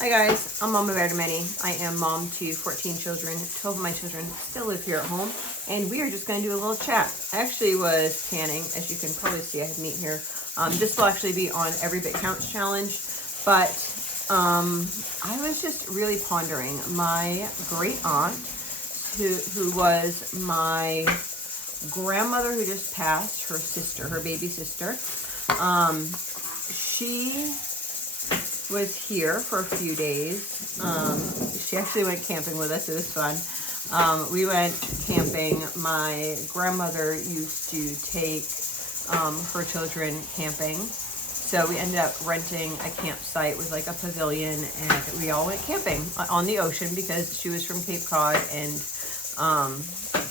Hi guys, I'm Mama Bear to Many. I am mom to 14 children. 12 of my children still live here at home, and we are just going to do a little chat. I actually was canning, as you can probably see. I have meat here. This will actually be on Every Bit Counts challenge, but I was just really pondering my great aunt, who was my grandmother who just passed, her sister, her baby sister. She was here for a few days. She actually went camping with us. It was fun. We went camping. My grandmother used to take her children camping. So we ended up renting a campsite with like a pavilion, and we all went camping on the ocean because she was from Cape Cod, and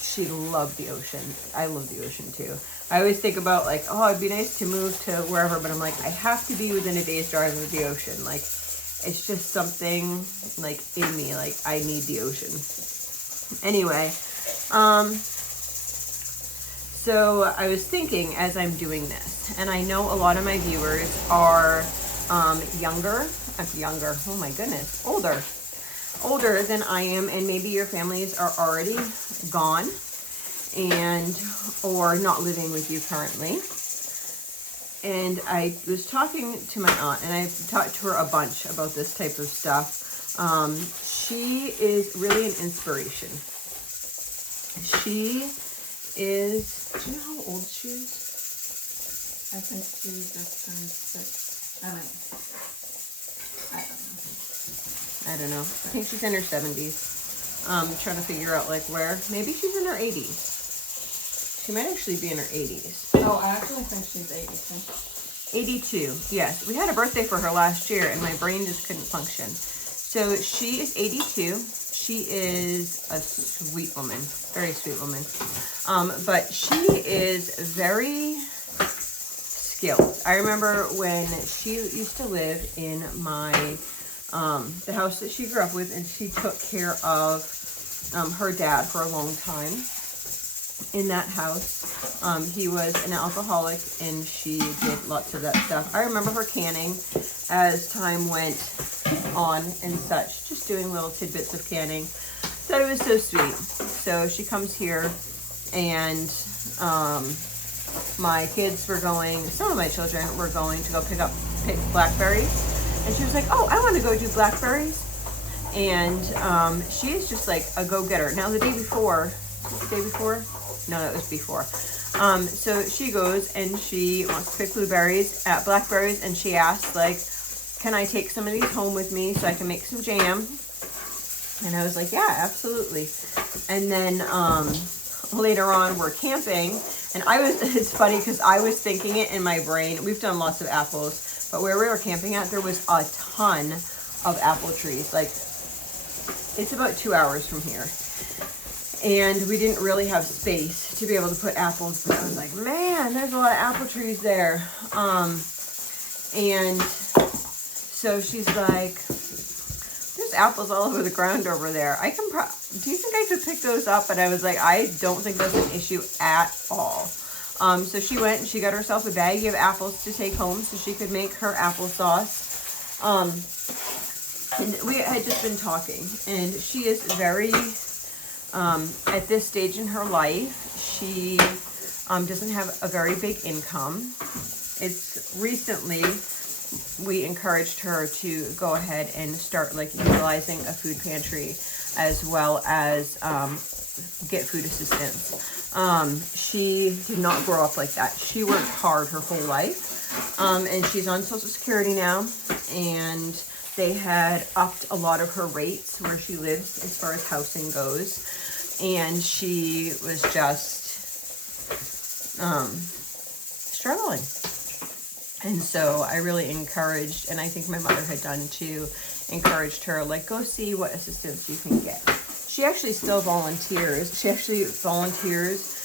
she loved the ocean. I love the ocean too. I always think about like, oh, it'd be nice to move to wherever, but I'm like, I have to be within a day's drive of the ocean. Like, it's just something like in me, like I need the ocean. Anyway, so I was thinking as I'm doing this, and I know a lot of my viewers are younger, oh my goodness, older than I am, and maybe your families are already gone and or not living with you currently. And I was talking to my aunt, and I've talked to her a bunch about this type of stuff. She is really an inspiration. She is, do you know how old she is? I think she just turned 6. I don't know. I think she's in her 70s. Trying to figure out like where. Maybe she's in her 80s. She might actually be in her 80s. Oh, I actually think she's 82. 82, yes. We had a birthday for her last year, and my brain just couldn't function. So she is 82. She is a sweet woman, very sweet woman. But she is very skilled. I remember when she used to live in my the house that she grew up with, and she took care of her dad for a long time in that house. He was an alcoholic, and she did lots of that stuff. I remember her canning as time went on and such, just doing little tidbits of canning. Thought it was so sweet. So she comes here, and my kids were going, some of my children were going to go pick blackberries. And she was like, oh, I want to go do blackberries. And she is just like a go-getter. Now the day before? No, that was before. So she goes and she wants to pick blackberries, and she asked, like, can I take some of these home with me so I can make some jam? And I was like, yeah, absolutely. And then later on, we're camping, and it's funny because I was thinking it in my brain. We've done lots of apples, but where we were camping at, there was a ton of apple trees. Like, it's about 2 hours from here. And we didn't really have space to be able to put apples, but I was like, man, there's a lot of apple trees there. And so she's like, there's apples all over the ground over there. Do you think I could pick those up? And I was like, I don't think that's an issue at all. So she went and she got herself a baggie of apples to take home so she could make her applesauce. And we had just been talking, and she is very, at this stage in her life, she doesn't have a very big income. It's recently, we encouraged her to go ahead and start like utilizing a food pantry, as well as get food assistance. She did not grow up like that. She worked hard her whole life, and she's on Social Security now, and they had upped a lot of her rates where she lives as far as housing goes, and she was just struggling. And so I really encouraged, and I think my mother had done too, encouraged her, like, go see what assistance you can get. She actually still volunteers. She actually volunteers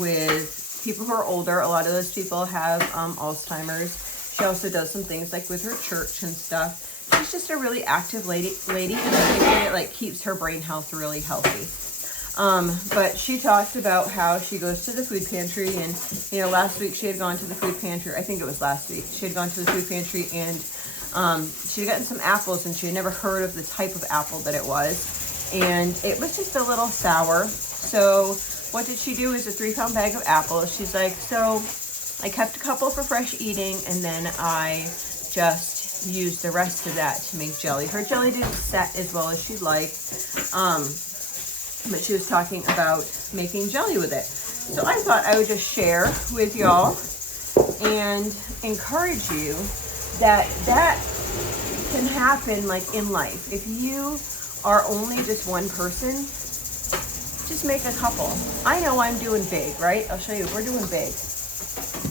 with people who are older. A lot of those people have Alzheimer's. She also does some things like with her church and stuff. She's just a really active lady, and I think that it like keeps her brain health really healthy. But she talked about how she goes to the food pantry, and last week she had gone to the food pantry. I think it was last week. She had gone to the food pantry, and She'd gotten some apples and she had never heard of the type of apple that it was. And it was just a little sour. So what did she do is a 3-pound bag of apples. She's like, so I kept a couple for fresh eating and then I just used the rest of that to make jelly. Her jelly didn't set as well as she'd like, but she was talking about making jelly with it. So I thought I would just share with y'all and encourage you that can happen like in life. If you are only just one person, just make a couple. I know I'm doing big, right? I'll show you, we're doing big.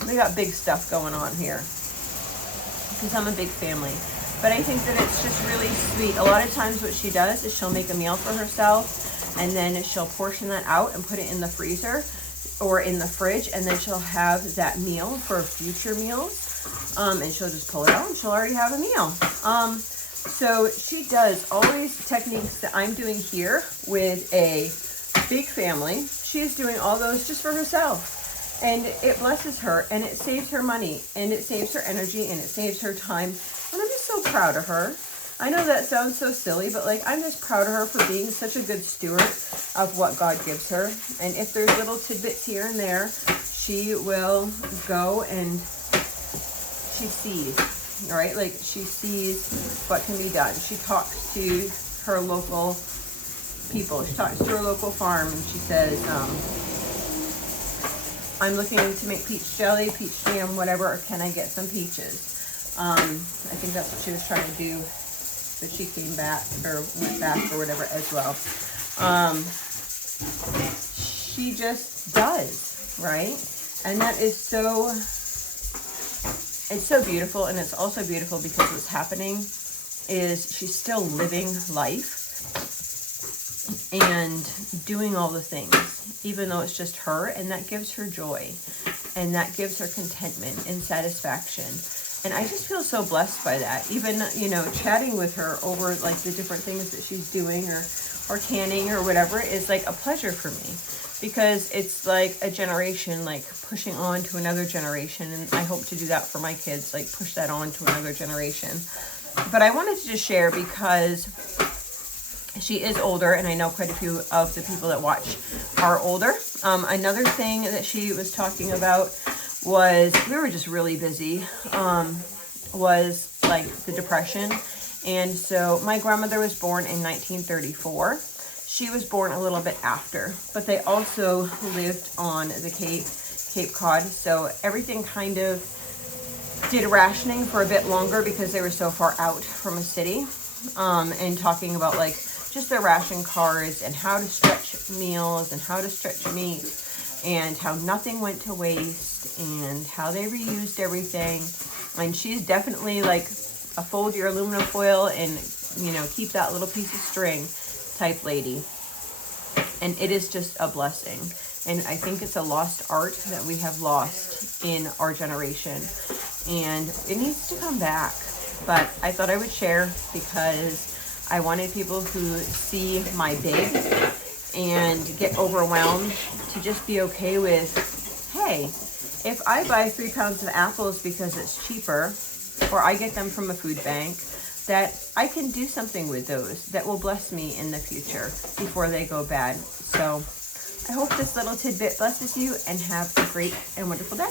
We got big stuff going on here because I'm a big family. But I think that it's just really sweet. A lot of times what she does is she'll make a meal for herself and then she'll portion that out and put it in the freezer or in the fridge, and then she'll have that meal for future meals. And she'll just pull it out and she'll already have a meal. So she does always techniques that I'm doing here with a big family. She's doing all those just for herself. And it blesses her and it saves her money and it saves her energy and it saves her time. And I'm just so proud of her. I know that sounds so silly, but like I'm just proud of her for being such a good steward of what God gives her. And if there's little tidbits here and there, she will go and she sees, all right? Like she sees what can be done. She talks to her local people. She talks to her local farm and she says, I'm looking to make peach jelly, peach jam, whatever, or can I get some peaches? I think that's what she was trying to do, but she came back or went back or whatever as well. She just does, right? And that is so, it's so beautiful. And it's also beautiful because what's happening is she's still living life and doing all the things, even though it's just her, and that gives her joy and that gives her contentment and satisfaction. And I just feel so blessed by that. Even, you know, chatting with her over like the different things that she's doing or canning or whatever is like a pleasure for me, because it's like a generation like pushing on to another generation. And I hope to do that for my kids, like push that on to another generation. But I wanted to just share because she is older, and I know quite a few of the people that watch are older. Another thing that she was talking about was, we were just really busy, was like the Depression. And so my grandmother was born in 1934. She was born a little bit after, but they also lived on the Cape Cod. So everything kind of did rationing for a bit longer because they were so far out from a city, and talking about like just their ration cards and how to stretch meals and how to stretch meat and how nothing went to waste and how they reused everything. And she's definitely like a fold your aluminum foil and, you know, keep that little piece of string type lady. And it is just a blessing. And I think it's a lost art that we have lost in our generation. And it needs to come back. But I thought I would share because I wanted people who see my big and get overwhelmed to just be okay with, hey, if I buy 3 pounds of apples because it's cheaper, or I get them from a food bank, that I can do something with those that will bless me in the future before they go bad. So I hope this little tidbit blesses you, and have a great and wonderful day.